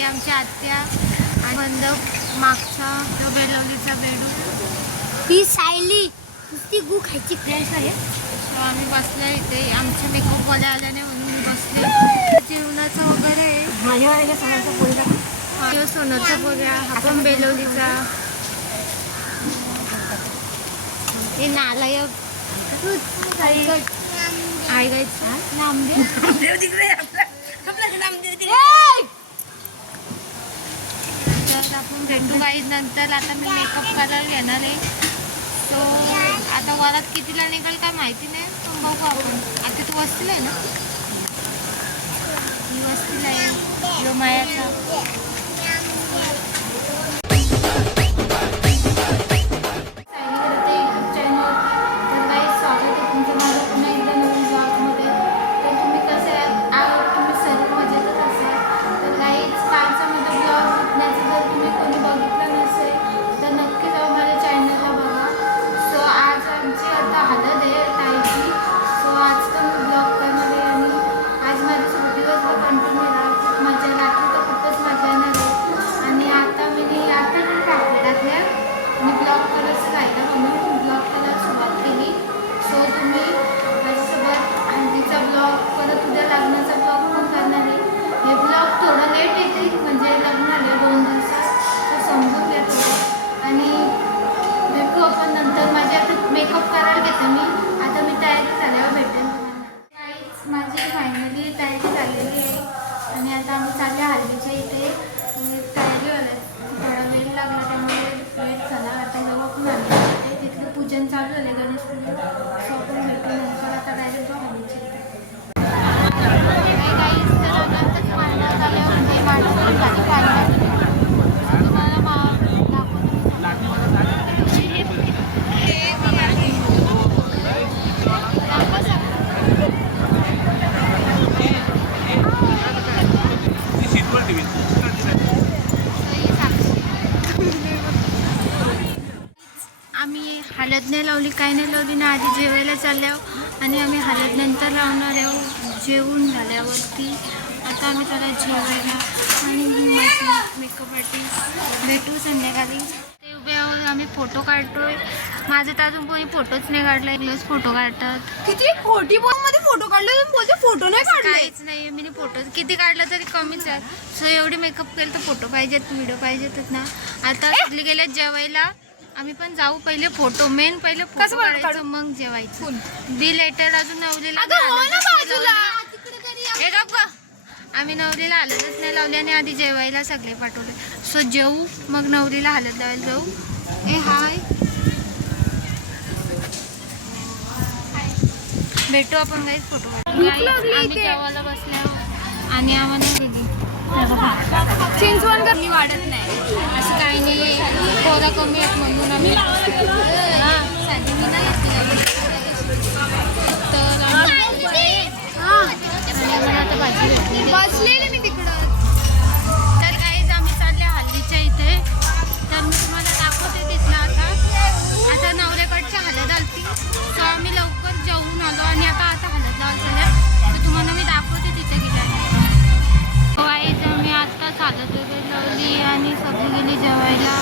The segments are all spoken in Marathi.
ही आमची आत्या आणि बंद मागचा तो बेलवलीचा बेडू. ही सायली नुसती गू खायची फ्रेश आहे. तर आम्ही बसले इथे आमच्या मेकअपवाले आल्याने म्हणून बसले. जेवणाचं वगैरे माझ्या वेळेला सणाचा पोळी सोनाचा पोळ्या आपण बेलवलीचा. हे नालायक आई गायचा नामदेव तिकडे तर आपण भेटू काही नंतर. आता मी मेकअप करायला घेणार आहे. सो आता वरात कितीला निघाल काय माहिती नाही पण बघू आपण. आता तू वस्तीला आहे ना? मी वस्तीला आहे यो मायाचा. हळद नाही लावली काय नाही लावली ना. आधी जेवायला चालल्यावर आणि आम्ही हळद नंतर लावणार आहोत जेवून झाल्यावरती. आता आम्ही त्याला जेवायला आणि माझी मेकअप आर्टिस्ट भेटू संध्याकाळी. ते उभे आहोत आम्ही फोटो काढतोय. माझं तर अजून कोणी फोटोच नाही काढला. एकच फोटो काढतात. किती खोटी मध्ये फोटो काढले फोटो नाही काढले. काहीच नाही मी फोटो किती काढलं तरी कमीच आहे. सो एवढी मेकअप केलं तर फोटो पाहिजेत व्हिडिओ पाहिजेतच ना. आता सगळी गेले जेवायला. आम्ही पण जाऊ. पहिले फोटो मेन पहिले फोटो काढायचं मग जेवायचं. बी लेटर अजून नवरीला आम्ही नवरीला हलदच नाही लावली आणि आधी जेवायला सगळे पाठवले. सो जेवू मग नवरीला हलद लावायला जाऊ. ए हाय भेटू आपण काही फोटो आम्ही जेवायला बसले आहोत आणि आम्हाला चिंचवण कमी वाढत नाही असं काही नाही. पोरा कमी आहेत म्हणून आम्ही साधी मी नाही तर आता भाजी बसलेले मी तिकडं. तर काहीच आम्ही चालले हल्दीच्या इथे. तर मी तुम्हाला दाखवते तिथलं. आता नवऱ्याकडच्या हळद आलती सो आम्ही लवकर जेवून आलो आणि आता हळद लावायचं तर तुम्हाला मी दाखवते तिथे गेल्याने. तर मी आत्ताच हळद वगैरे लावली आणि सगळी गेली जेवायला.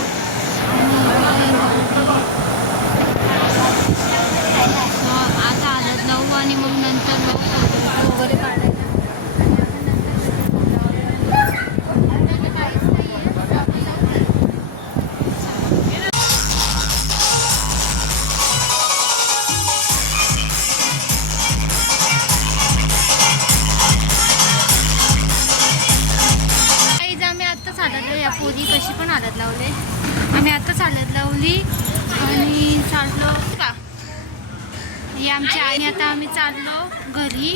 आता हळद लावू आणि मग नंतर वगैरे काढायला. पोरी कशी पण हळद लावले. आम्ही आताच हळद लावली आणि चाललो का हे आमच्या आई. आता आम्ही चाललो घरी.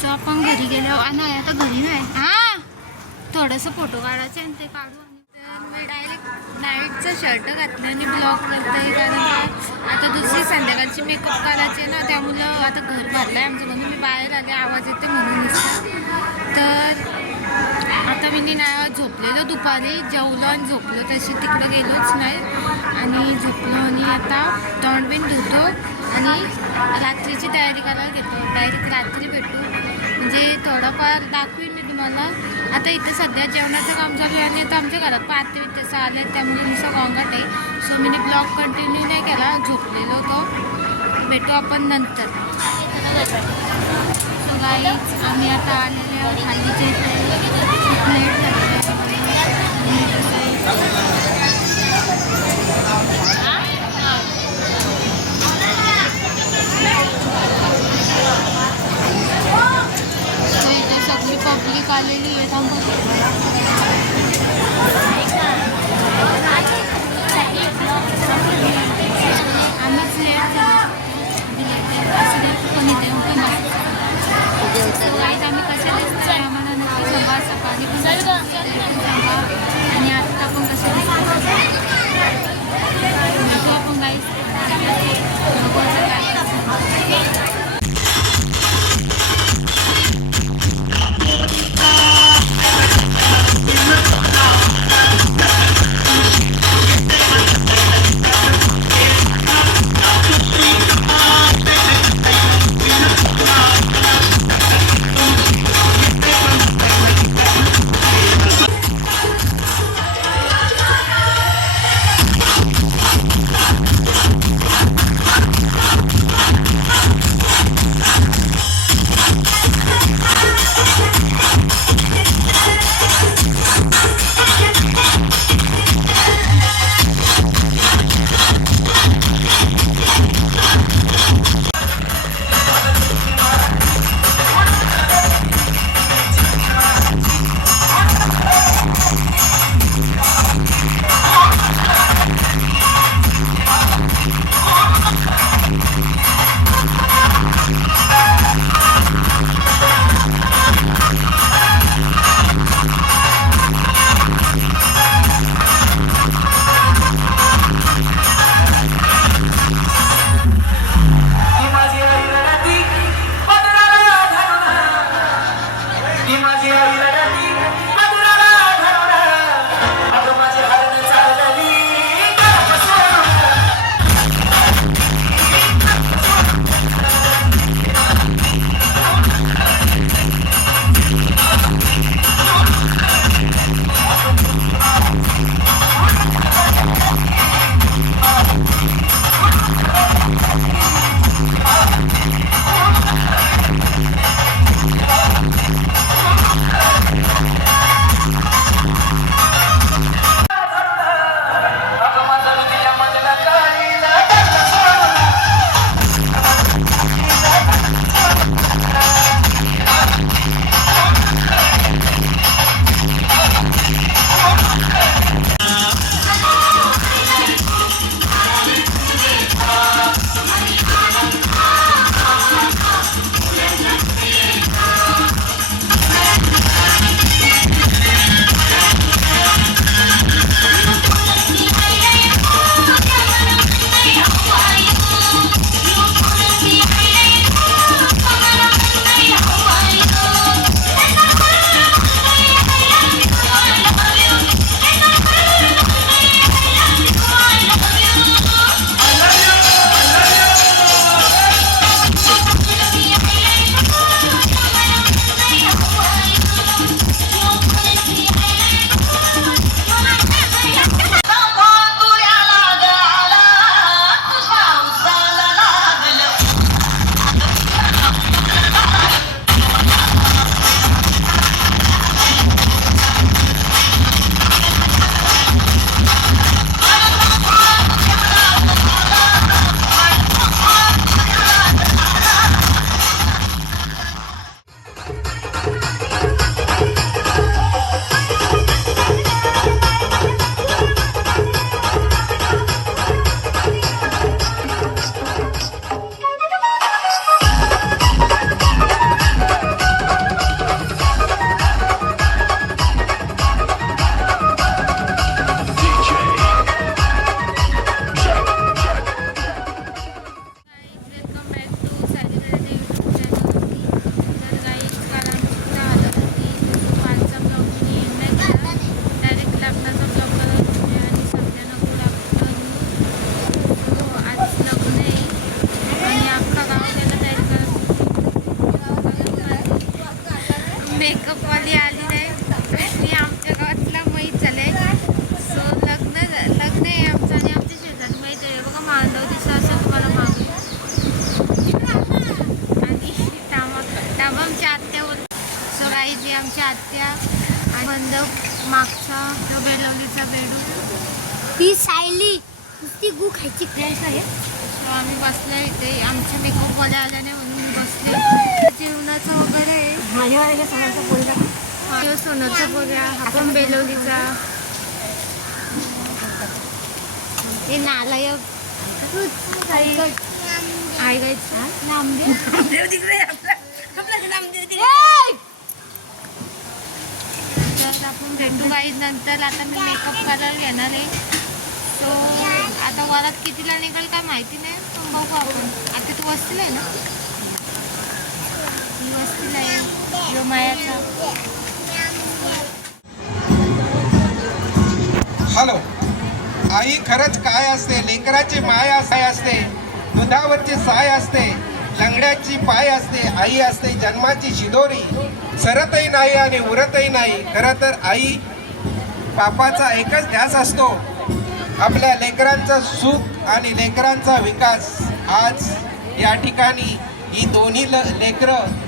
सो आपण घरी गेलो नाही आता घरी नाही. हां थोडंसं फोटो काढायचं आणि ते काढू. तर मी डायरेक्ट नाईटचं शर्ट घातलं आणि ब्लॉग करते. कारण आता दुसरी संध्याकाळची मेकअप करायचे ना त्यामुळं आता घर भरलं आहे आमचं म्हणून मी बाहेर आले. आवाज येते म्हणून. तर आता मी नाही झोपलेलो दुपारी जेवलो आणि झोपलो. तशी तिकडं गेलोच नाही आणि झोपलो आणि आता तोंड बिन धुतो आणि रात्रीची तयारी करायला घेतो. डायरेक्ट रात्री भेटू म्हणजे थोडंफार दाखवीन मी आम्हाला. आता इथे सध्या जेवणाचं काम चालू आहे आणि आता आमच्या घरात पाहते तसं आले त्यामुळे नुसतं गोंगाट आहे. सो मी ब्लॉग कंटिन्यू नाही केला, झोपलेलो होतो. भेटू आपण नंतर. सो गाईज आम्ही आता आलेले आहोत हल्लीच्या इथे. लेट झालेलं इथे सगळी पब्लिक आलेली आहे. आम्हीच लेट पण इथे आम्ही कसे दिसतोय आम्हाला नक्की सांगा. सकाळी पण सांगा आणि आत्ता पण कसे दिसतो आपण गाईस. बंद मागचा तो बेलवलीचा बेडू. ती सायली नुसती गु खायची फ्रेंड्स आहे. सो आम्ही बसलो इथे आमचे मेकअपवाले आल्याने म्हणून बसले. जेवणाचं वगैरे आहे. माझ्या सणाचा पोळी सोनरचा पोळ्या हा पण बेलवलीचा. हे नालायक तर आपण भेटू काही नंतर. आता मी मेकअप करायला घेणार आहे. तो आता वरात कितीला निघेल काय माहिती नाही पण बघू आपण. आता तू वस्तीला आहे ना. मी वस्तीला आहे. यो मायाचा. हॅलो. आई खरंच काय असते. लेकराची माया साय असते. दुधावरची साय असते. लंगड्याची पाय असते. आई असते जन्माची शिदोरी. सरतही नाही आणि उरतही नाही. खरं तर आई बापाचा एकच ध्यास असतो आपल्या लेकरांचं सुख आणि लेकरांचा विकास. आज या ठिकाणी ही दोन्ही लेकरं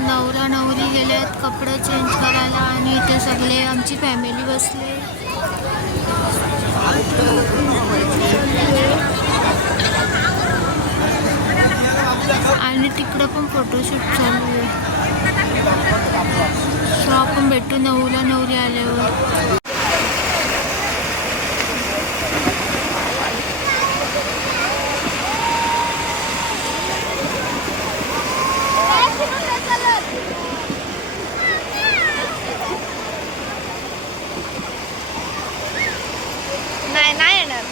नवरा नवरी गेलेत कपडे चेंज करायला आणि इथे सगळे आमची फॅमिली बसले. आणि तिकडं पण फोटोशूट चालू आहे. सो आपण भेटू नवरा नवरी आल्यावर. नाही येणार.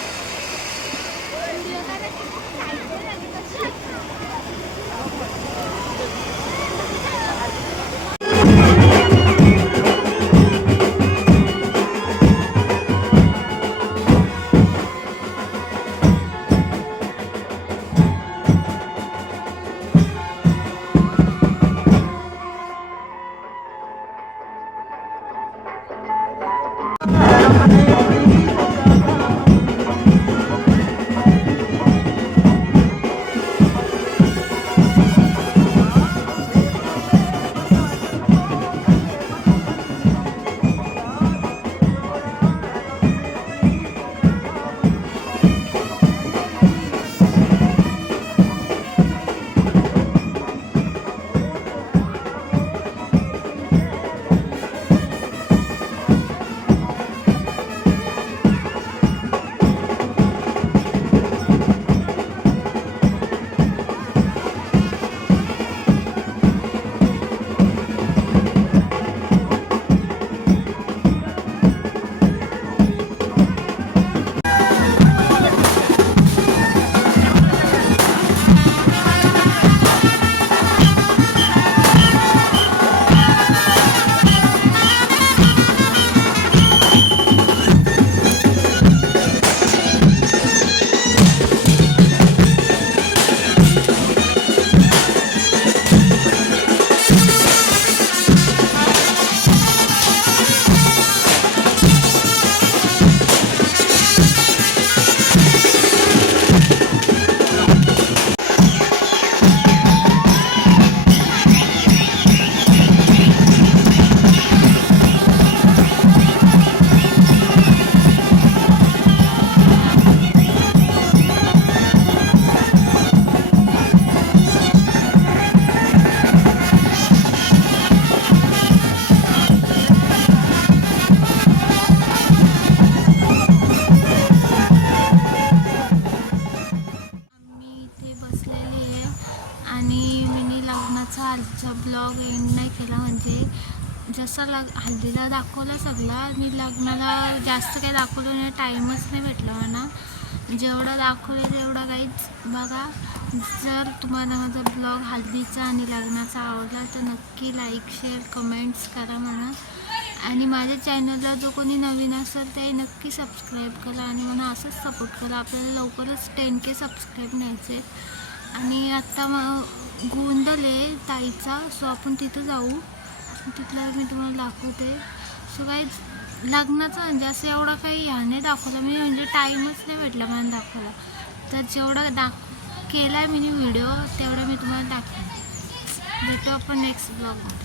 ब्लॉग एंड नाही केला. म्हणजे जसं हल्दीला दाखवलं सगळं आणि लग्नाला जास्त काही दाखवलं नाही. टाईमच नाही भेटला मला. जेवढं दाखवलं तेवढं काहीच बघा. जर तुम्हाला माझा ब्लॉग हल्दीचा आणि लग्नाचा आवडला तर नक्की लाईक शेअर कमेंट्स करा म्हणा. आणि माझ्या चॅनलला जो कोणी नवीन असेल ते नक्की सबस्क्राईब करा आणि मला असंच सपोर्ट करा. आपल्याला लवकरच 10K सबस्क्राईब न्यायचे. आणि आत्ता गोंधळ आहे ताईचा. सो आपण तिथं जाऊ. तिथलं मी तुम्हाला दाखवते. सो गाईज लग्नाचं म्हणजे असं एवढं काही ह्याने दाखवलं मी, म्हणजे टाईमच नाही भेटला मला दाखवला. तर जेवढं केला आहे मी व्हिडिओ तेवढं मी तुम्हाला दाखवेन. भेटू आपण नेक्स्ट ब्लॉगमध्ये.